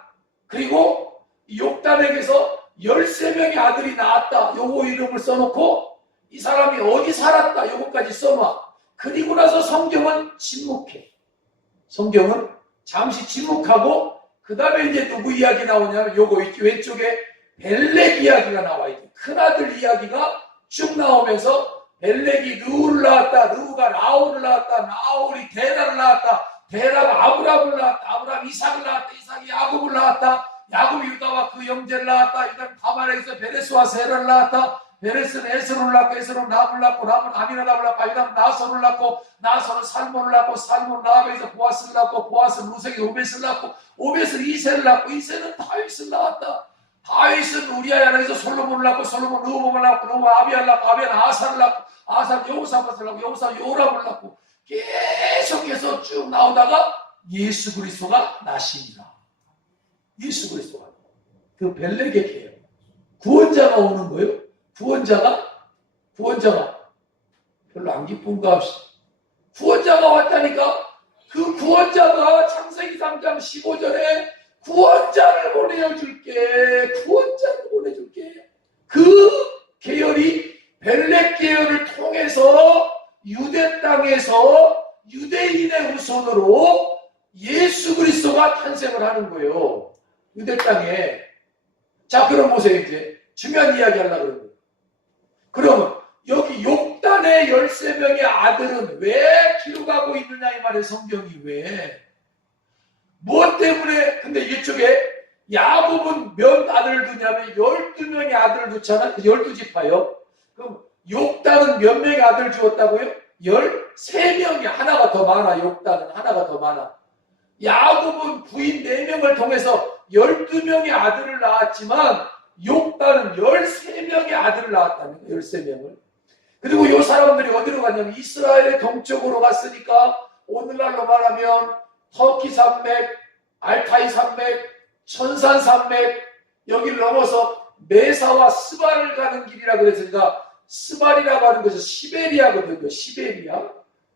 그리고 욕단에게서 13명의 아들이 나왔다. 요거 이름을 써놓고 이 사람이 어디 살았다. 요거까지 써놔. 그리고 나서 성경은 침묵해. 성경은 잠시 침묵하고 그 다음에 이제 누구 이야기 나오냐면 요거 왼쪽에 벨렉 이야기가 나와 있죠. 큰아들 이야기가 쭉 나오면서 벨렉이 르우를 낳았다. 르우가 나홀을 낳았다. 나홀이 데라를 낳았다. 데라가 아브람을 낳았다. 아브람 이삭을 낳았다. 이삭이 야곱을 낳았다. 야곱이 유다와 그 형제를 낳았다. 유다는 다말에서 베레스와 세라를 낳았다. 베레스는 에스로를 낳고 에스로는 람을 낳고 람은 아미나답을 낳고 아미나답은 나선을 낳고 나선은 살몬을 낳고 살몬은 라합에서 보아스를 낳고 보아스는 루색에 오벳을 낳고 오벳은 이세를 낳고 이세는 다윗을 낳았다. 다윗은 우리아의 아내에서 솔로몬을 낳고 솔로몬 르호봄을 낳고 르호봄 아비야를 낳고 아비야는 아사를 낳고 아사는 여호사밧을 낳고 여호사는 요람을 낳고 계속해서 쭉 나오다가 예수 그리스도가 나십니다. 예수 그리스도가 그 벨렉에게요. 구원자가 오는 거예요. 구원자가 별로 안 기쁜가 없이 구원자가 왔다니까. 그 구원자가 창세기 3장 15절에 구원자를 보내줄게. 구원자를 보내줄게. 그 계열이 벨렉 계열을 통해서 유대 땅에서 유대인의 후손으로 예수 그리스도가 탄생을 하는 거예요. 유대 땅에. 자, 그럼 보세요. 이제 중요한 이야기 하려고 그러는 거예요. 그러면 여기 욕단의 13명의 아들은 왜 기록하고 있느냐 이 말이에요. 성경이 왜. 무엇 때문에. 근데 이쪽에 야곱은 몇 아들을 두냐면 12명의 아들을 두잖아. 12지파요. 그럼 욕단은 몇 명의 아들을 주었다고요? 13명이. 하나가 더 많아. 욕단은 하나가 더 많아. 야곱은 부인 4명을 통해서 12명의 아들을 낳았지만 욕단은 13명의 아들을 낳았다는 거예요. 13명을. 그리고 이 사람들이 어디로 갔냐면 이스라엘의 동쪽으로 갔으니까 오늘날로 말하면 터키 산맥, 알타이 산맥, 천산 산맥, 여기를 넘어서 메사와 스발을 가는 길이라 그랬으니까 스발이라고 하는 것은 시베리아거든요.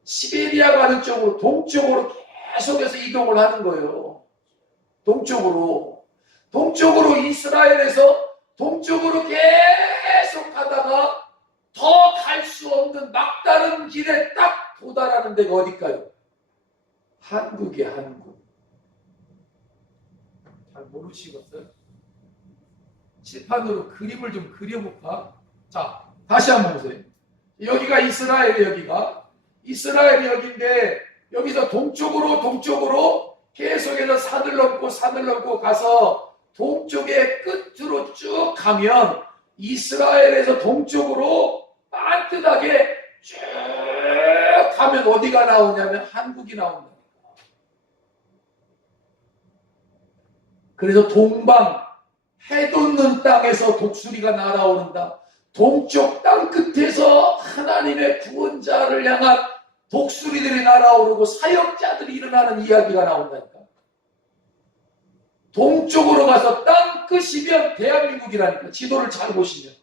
시베리아 가는 쪽으로 동쪽으로 계속해서 이동을 하는 거예요. 동쪽으로 이스라엘에서 동쪽으로 계속 가다가 더 갈 수 없는 막다른 길에 딱 도달하는 데가 어딜까요? 한국이야, 한국. 잘 모르시겠어요? 칠판으로 그림을 좀 그려볼까? 자, 다시 한번 보세요. 여기가 이스라엘이에요. 이스라엘이 여기인데 여기서 동쪽으로 계속해서 산을 넘고 가서 동쪽의 끝으로 쭉 가면 이스라엘에서 동쪽으로 반듯하게 쭉 가면 어디가 나오냐면 한국이 나온다. 그래서 동방 해 돋는 땅에서 독수리가 날아오른다. 동쪽 땅 끝에서 하나님의 구원자를 향한 독수리들이 날아오르고 사역자들이 일어나는 이야기가 나온다니까. 동쪽으로 가서 땅 끝이면 대한민국이라니까. 지도를 잘 보시면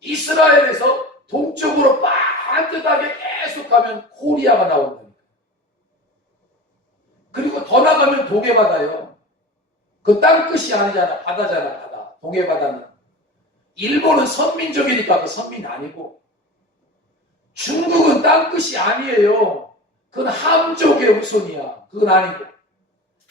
이스라엘에서 동쪽으로 반듯하게 계속 가면 코리아가 나온다니까. 그리고 더 나가면 동해바다요. 그 땅 끝이 아니잖아. 바다잖아. 바다. 동해바다는. 일본은 선민족이니까 그 선민 아니고, 중국은 땅 끝이 아니에요. 그건 함족의 후손이야. 그건 아니고.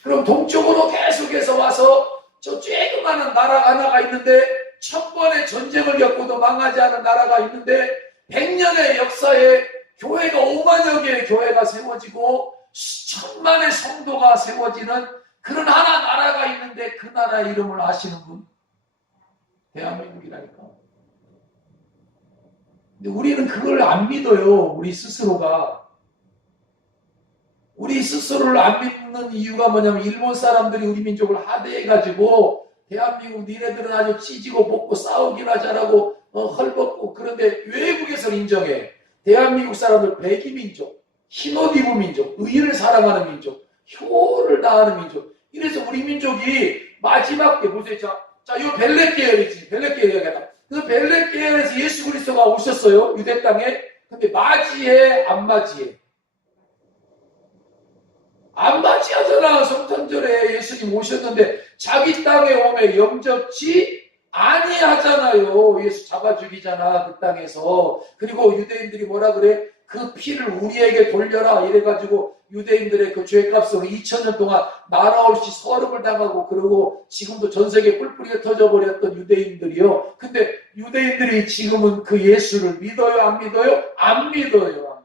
그럼 동쪽으로 계속해서 와서 저 쬐그마한 나라가 하나가 있는데 1000번의 전쟁을 겪고도 망하지 않은 나라가 있는데 100년의 역사에 교회가 5만여 개의 교회가 세워지고 수천만의 성도가 세워지는 그런 하나 나라가 있는데 그 나라 이름을 아시는 분? 대한민국이라니까. 근데 우리는 그걸 안 믿어요. 우리 스스로가. 우리 스스로를 안 믿는 이유가 뭐냐면 일본 사람들이 우리 민족을 하대해가지고 대한민국 니네들은 아주 찢고 볶고 싸우기나 잘하고 헐벗고 그런데 외국에서 인정해. 대한민국 사람들 백이민족, 흰옷 입은 민족, 의를 사랑하는 민족, 효를 다하는 민족. 이래서 우리 민족이 마지막 때 보세요. 자, 이 벨렛 계열이지. 벨렛 계열이다. 그 벨렛 계열에서 예수 그리스도가 오셨어요. 유대 땅에. 근데 맞이해, 안 맞이해? 안 맞이하잖아. 성탄절에 예수님 오셨는데 자기 땅에 오면 영접치 아니하잖아요. 예수 잡아 죽이잖아. 그 땅에서. 그리고 유대인들이 뭐라 그래? 그 피를 우리에게 돌려라. 이래가지고 유대인들의 그 죄값으로 2000년 동안 나라 없이 서름을 당하고 그러고 지금도 전 세계 뿔뿔이가 터져버렸던 유대인들이요. 근데 유대인들이 지금은 그 예수를 믿어요? 안 믿어요? 안 믿어요. 안 믿어요.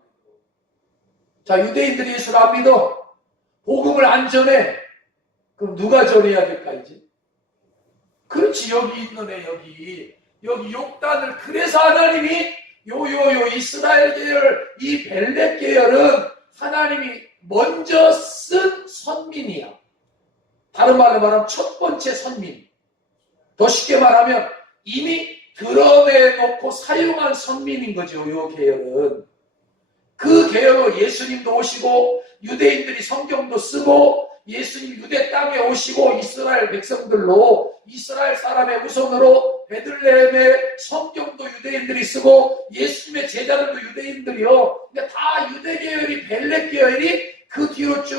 자, 유대인들이 예수를 안 믿어. 복음을 안 전해. 그럼 누가 전해야 될까 이제? 그렇지. 여기 있는 애 여기 욕단을. 그래서 하나님이 요 이스라엘 계열 이 벨렛 계열은 하나님이 먼저 쓴 선민이야. 다른 말로 말하면 첫 번째 선민. 더 쉽게 말하면 이미 드러내놓고 사용한 선민인 거죠. 요 계열은. 그 계열로 예수님도 오시고 유대인들이 성경도 쓰고 예수님 유대 땅에 오시고 이스라엘 백성들로 이스라엘 사람의 후손으로 베들레헴의 성경도 유대인들이 쓰고 예수님의 제자들도 유대인들이요. 그러니까 다 유대 계열이 벨렛 계열이 그 뒤로 쭉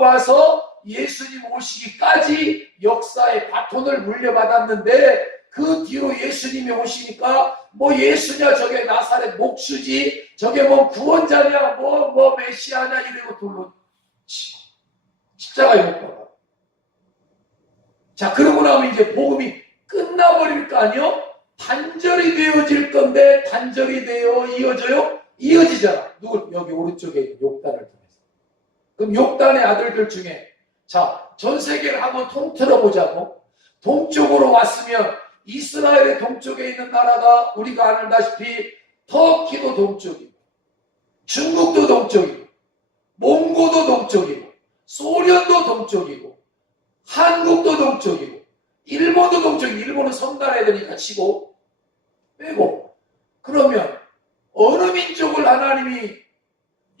와서 예수님 오시기까지 역사의 바톤을 물려받았는데 그 뒤로 예수님이 오시니까 뭐 예수냐 저게 나사렛 목수지 저게 뭐 구원자냐 뭐 메시아냐 이러고 돌로 치고 십자가에 못 박아. 자, 그러고 나면 이제 복음이 끝나버릴 거 아니요? 단절이 되어질 건데 단절이 되어 이어져요? 이어지잖아. 누굴? 여기 오른쪽에 있는 욕단을 통해서. 그럼 욕단의 아들들 중에 자, 전 세계를 한번 통틀어 보자고. 동쪽으로 왔으면 이스라엘의 동쪽에 있는 나라가 우리가 알다시피 터키도 동쪽이고 중국도 동쪽이고 몽고도 동쪽이고 소련도 동쪽이고 한국도 동쪽이고 일본도 동쪽이고 일본은 성나라에 되니까 치고 빼고 그러면 어느 민족을 하나님이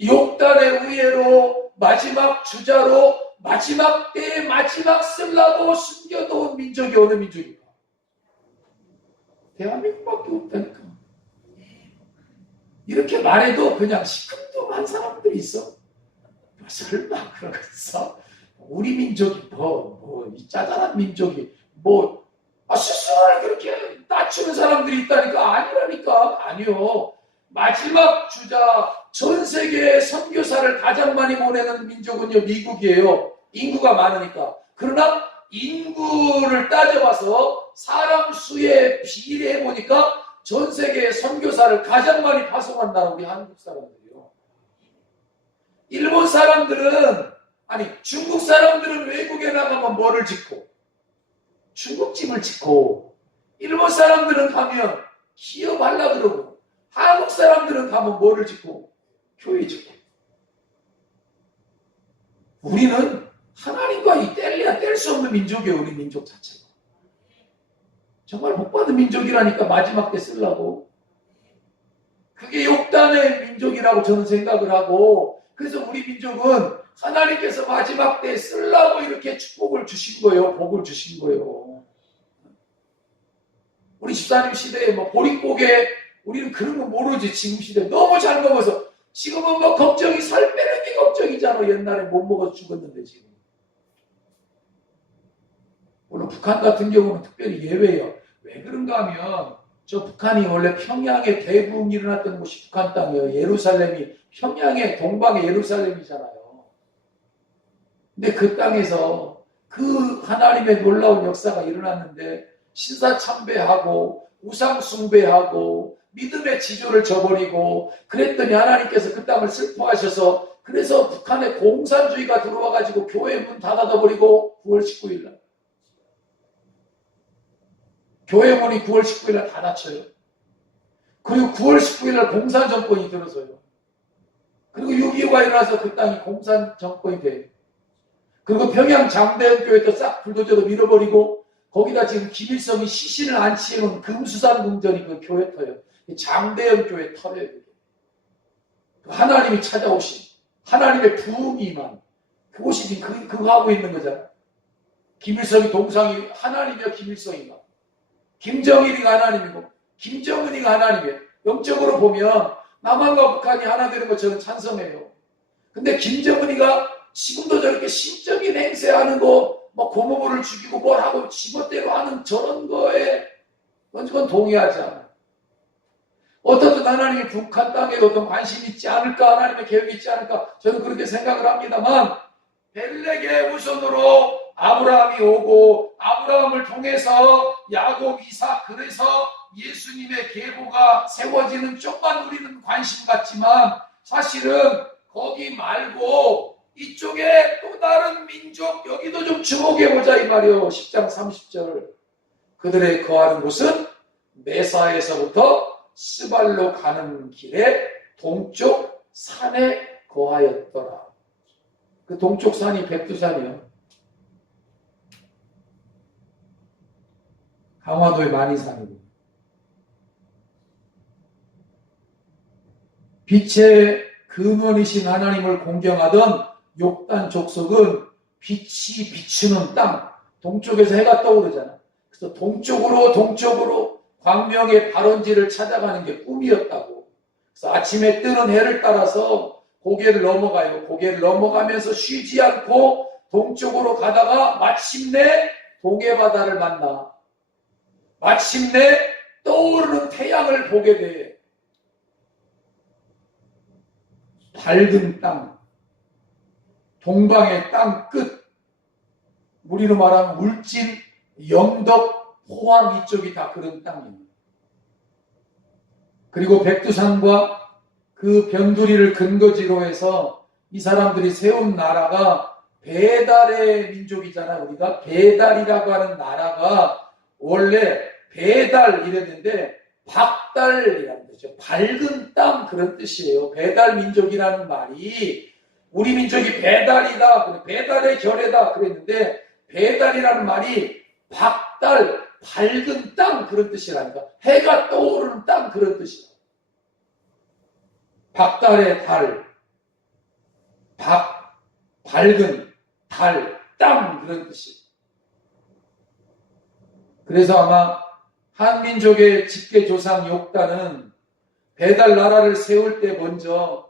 욕단의 우애로 마지막 주자로 마지막 때에 마지막 쓰려고 숨겨놓은 민족이 어느 민족입니까? 대한민국밖에 없다니까. 이렇게 말해도 그냥 시큰둥한 사람들이 있어. 설마 그러겠어? 우리 민족이 이 짜잘한 민족이 스스로를 그렇게 낮추는 사람들이 있다니까. 아니라니까. 아니요. 마지막 주자 전 세계에 선교사를 가장 많이 보내는 민족은요 미국이에요. 인구가 많으니까. 그러나 인구를 따져봐서 사람 수에 비례해 보니까 전 세계에 선교사를 가장 많이 파송한 나라 우리 한국 사람들이요. 일본 사람들은 중국 사람들은 외국에 나가면 뭐를 짓고? 중국집을 짓고 일본 사람들은 가면 기업하려 그러고, 한국 사람들은 가면 뭐를 짓고? 교회 짓고. 우리는 하나님과 이 뗄래야 뗄 수 없는 민족이에요. 우리 민족 자체가. 정말 복받은 민족이라니까 마지막 때 쓰려고. 그게 욕단의 민족이라고 저는 생각을 하고, 그래서 우리 민족은 하나님께서 마지막 때 쓰려고 이렇게 축복을 주신 거예요. 복을 주신 거예요. 우리 집사님 시대에 뭐 보릿고개, 우리는 그런 거 모르지. 지금 시대에 너무 잘 먹어서. 지금은 뭐 걱정이 살 빼는 게 걱정이잖아. 옛날에 못 먹어서 죽었는데 지금. 물론 북한 같은 경우는 특별히 예외예요. 왜 그런가 하면 저 북한이 원래 평양에 대붕이 일어났던 곳이 북한 땅이에요. 예루살렘이 평양의 동방의 예루살렘이잖아요. 근데 그 땅에서 그 하나님의 놀라운 역사가 일어났는데 신사참배하고 우상숭배하고 믿음의 지조를 저버리고 그랬더니 하나님께서 그 땅을 슬퍼하셔서 그래서 북한에 공산주의가 들어와가지고 교회 문 닫아버리고 9월 19일 날 교회 문이 9월 19일 날 다 닫혀요. 그리고 9월 19일 날 공산정권이 들어서요. 그리고 6.25가 일어나서 그 땅이 공산정권이 돼요. 그리고 평양 장대현교회도 싹 불도저로 밀어버리고 거기다 지금 김일성이 시신을 안치해놓은 금수산 궁전이 그 교회 터요. 장대현교회 터래요. 하나님이 찾아오신 하나님의 부흥이 임한 그곳이 지금 그거 하고 있는 거잖아. 김일성이 동상이 하나님이야. 김일성이가 김정일이가 하나님이고 김정은이가 하나님이에요. 영적으로 보면 남한과 북한이 하나 되는 거 저는 찬성해요. 근데 김정은이가 지금도 저렇게 신적인 행세하는 거, 뭐 고모부를 죽이고 뭘 하고 지멋대로 하는 저런 거에 그건 동의하지 않아요. 어떻든 하나님이 북한 땅에 어떤 관심이 있지 않을까, 하나님의 계획이 있지 않을까, 저는 그렇게 생각을 합니다만, 벨렉의 후손으로 아브라함이 오고, 아브라함을 통해서 야곱, 이삭, 그래서 예수님의 계보가 세워지는 쪽만 우리는 관심 갖지만, 사실은 거기 말고, 이쪽에 또 다른 민족, 여기도 좀 주목해보자 이 말이요. 10장 30절. 그들의 거하는 곳은 메사에서부터 스발로 가는 길에 동쪽 산에 거하였더라. 그 동쪽 산이 백두산이요. 강화도의 만이산이고. 빛의 근원이신 하나님을 공경하던 욕단 족속은 빛이 비추는 땅, 동쪽에서 해가 떠오르잖아. 그래서 동쪽으로 광명의 발원지를 찾아가는 게 꿈이었다고. 그래서 아침에 뜨는 해를 따라서 고개를 넘어가요. 고개를 넘어가면서 쉬지 않고 동쪽으로 가다가 마침내 동해바다를 만나. 마침내 떠오르는 태양을 보게 돼. 밝은 땅. 동방의 땅 끝, 우리로 말하면 울진, 영덕, 포항 이쪽이 다 그런 땅입니다. 그리고 백두산과 그 변두리를 근거지로 해서 이 사람들이 세운 나라가 배달의 민족이잖아. 우리가 배달이라고 하는 나라가 원래 배달 이랬는데 박달이라는 거죠. 밝은 땅 그런 뜻이에요. 배달 민족이라는 말이 우리 민족이 배달이다, 배달의 결례다 그랬는데 배달이라는 말이 박달, 밝은 땅 그런 뜻이라니까. 해가 떠오르는 땅 그런 뜻이야. 박달의 달, 밝은 달, 땅 그런 뜻이야. 그래서 아마 한민족의 직계조상 욕단은 배달 나라를 세울 때 먼저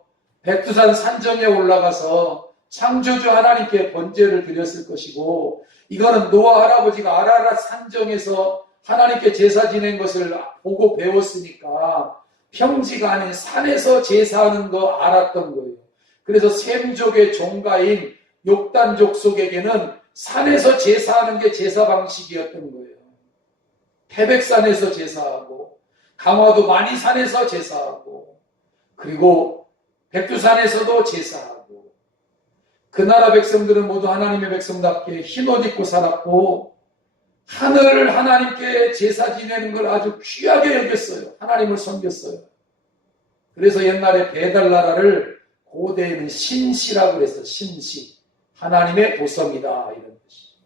백두산 산정에 올라가서 창조주 하나님께 번제를 드렸을 것이고 이거는 노아 할아버지가 아라랏 산정에서 하나님께 제사 지낸 것을 보고 배웠으니까 평지가 아닌 산에서 제사하는 거 알았던 거예요. 그래서 셈족의 종가인 욕단 족속에게는 산에서 제사하는 게 제사 방식이었던 거예요. 태백산에서 제사하고 강화도 만이산에서 제사하고 그리고 백두산에서도 제사하고 그 나라 백성들은 모두 하나님의 백성답게 흰옷 입고 살았고 하늘 하나님께 제사 지내는 걸 아주 귀하게 여겼어요. 하나님을 섬겼어요. 그래서 옛날에 배달나라를 고대에는 신시라고 그랬어요. 신시. 하나님의 도성이다. 이런 뜻이죠.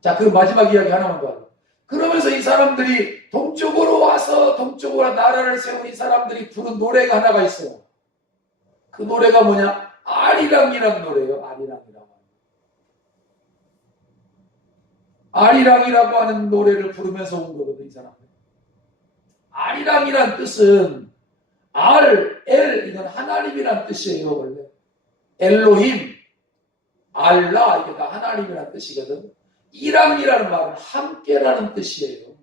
자, 그 마지막 이야기 하나만 더 하죠. 그러면서 이 사람들이 동쪽으로 와서 동쪽으로 나라를 세운 이 사람들이 부른 노래가 하나가 있어요. 그 노래가 뭐냐? 아리랑이란 노래예요. 아리랑이라고 하는 노래를 부르면서 온 거거든, 이 사람들. 아리랑이란 뜻은 이건 하나님이란 뜻이에요, 원래. 엘로힘, 알라, 이게 다 하나님이란 뜻이거든. 이랑이라는 말은 함께라는 뜻이에요.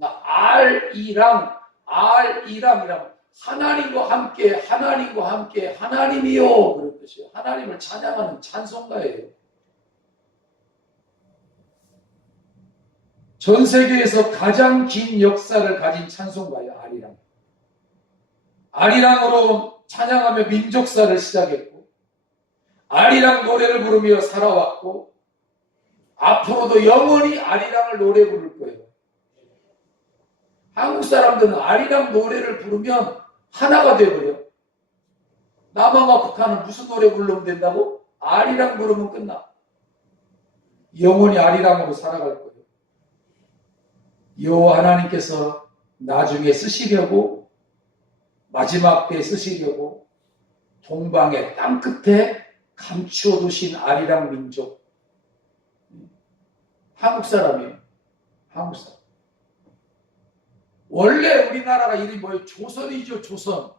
알이랑, 이랑 하나님과 함께, 하나님이요. 그런 뜻이에요. 하나님을 찬양하는 찬송가예요. 전 세계에서 가장 긴 역사를 가진 찬송가예요, 아리랑. 아리랑으로 찬양하며 민족사를 시작했고, 아리랑 노래를 부르며 살아왔고, 앞으로도 영원히 아리랑을 노래 부를 거예요. 한국 사람들은 아리랑 노래를 부르면 하나가 되고요. 남한과 북한은 무슨 노래 부르면 된다고? 아리랑 부르면 끝나. 영원히 아리랑으로 살아갈 거예요. 여호와 하나님께서 나중에 쓰시려고, 마지막 때에 쓰시려고 동방의 땅끝에 감추어 두신 아리랑 민족, 한국 사람이에요. 한국 사람. 원래 우리나라가 이름이 뭐예요? 조선이죠. 조선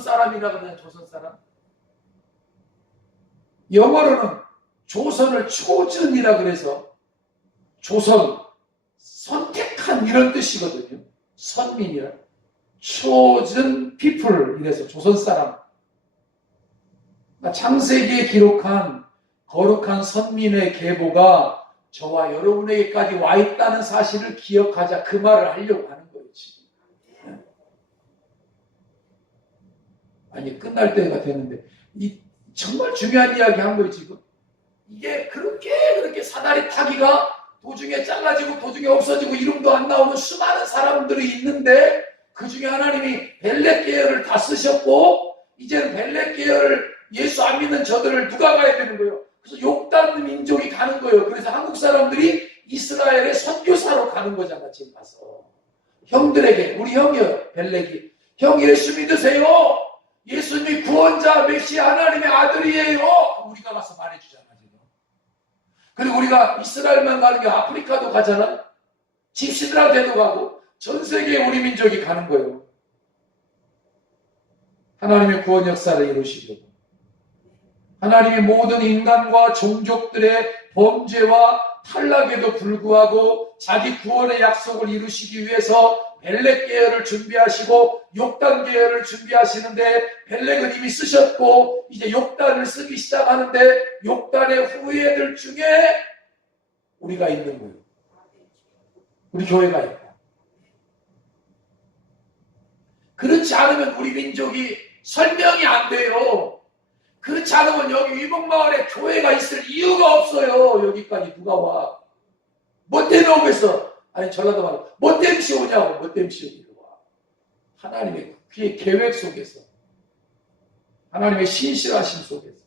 사람이라 그러잖아요. 조선 사람. 영어로는 조선을 초전이라 그래서 조선, 선택한 이런 뜻이거든요. 선민이라. chosen people 이래서 조선 사람. 창세기에 기록한 거룩한 선민의 계보가 저와 여러분에게까지 와 있다는 사실을 기억하자, 그 말을 하려고 하는 거예요, 지금. 아니, 끝날 때가 됐는데, 정말 중요한 이야기 한 거예요, 지금. 이게 그렇게 사다리 타기가 도중에 잘라지고 도중에 없어지고 이름도 안 나오는 수많은 사람들이 있는데, 그 중에 하나님이 벨렛 계열을 다 쓰셨고, 이제는 벨렛 계열을 예수 안 믿는 저들을 누가 가야 되는 거예요? 그래서 욕단 민족이 가는 거예요. 그래서 한국 사람들이 이스라엘에 선교사로 가는 거잖아, 지금 가서. 형들에게, 우리 형이요, 벨렉이. 형 예수 믿으세요. 예수님이 구원자, 메시아 하나님의 아들이에요. 우리가 가서 말해주잖아, 지금. 그리고 우리가 이스라엘만 가는 게 아프리카도 가잖아. 집시들한테도 가고, 전 세계에 우리 민족이 가는 거예요. 하나님의 구원 역사를 이루시려고. 하나님이 모든 인간과 종족들의 범죄와 탈락에도 불구하고 자기 구원의 약속을 이루시기 위해서 벨렉 계열을 준비하시고 욕단 계열을 준비하시는데, 벨렉은 이미 쓰셨고 이제 욕단을 쓰기 시작하는데, 욕단의 후예들 중에 우리가 있는 거예요. 우리 교회가 있고. 그렇지 않으면 우리 민족이 설명이 안 돼요. 그렇지 않으면 여기 위복마을에 교회가 있을 이유가 없어요. 여기까지 누가 와. 뭐 때문에 오겠어? 아니, 전라도 말고 뭐 때문에 오냐고. 뭐 때문에 여기로 와. 하나님의 그의 계획 속에서, 하나님의 신실하심 속에서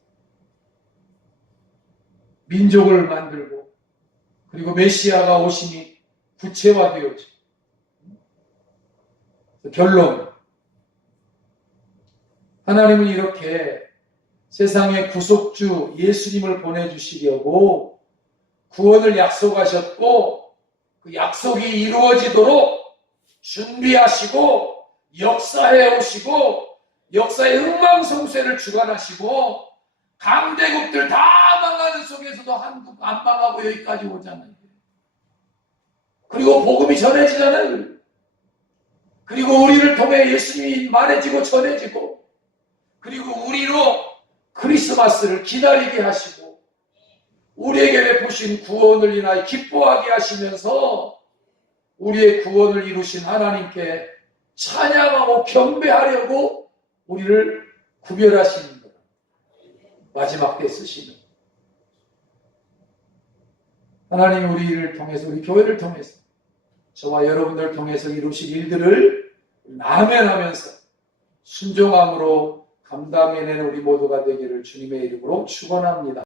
민족을 만들고, 그리고 메시아가 오심이 구체화되었죠. 결론, 하나님은 이렇게 세상의 구속주 예수님을 보내주시려고 구원을 약속하셨고, 그 약속이 이루어지도록 준비하시고 역사해 오시고, 역사의 흥망성쇠를 주관하시고, 강대국들 다 망하는 속에서도 한국 안 망하고 여기까지 오잖아요. 그리고 복음이 전해지잖아요. 그리고 우리를 통해 예수님이 말해지고 전해지고, 그리고 우리로 크리스마스를 기다리게 하시고, 우리에게 베푸신 구원을 인하여 기뻐하게 하시면서 우리의 구원을 이루신 하나님께 찬양하고 경배하려고 우리를 구별하시는 거예요. 마지막 때 쓰시는. 하나님 우리를 통해서 우리 교회를 통해서 저와 여러분들을 통해서 이루실 일들을 나면하면서 순종함으로 감당해내는 우리 모두가 되기를 주님의 이름으로 축원합니다.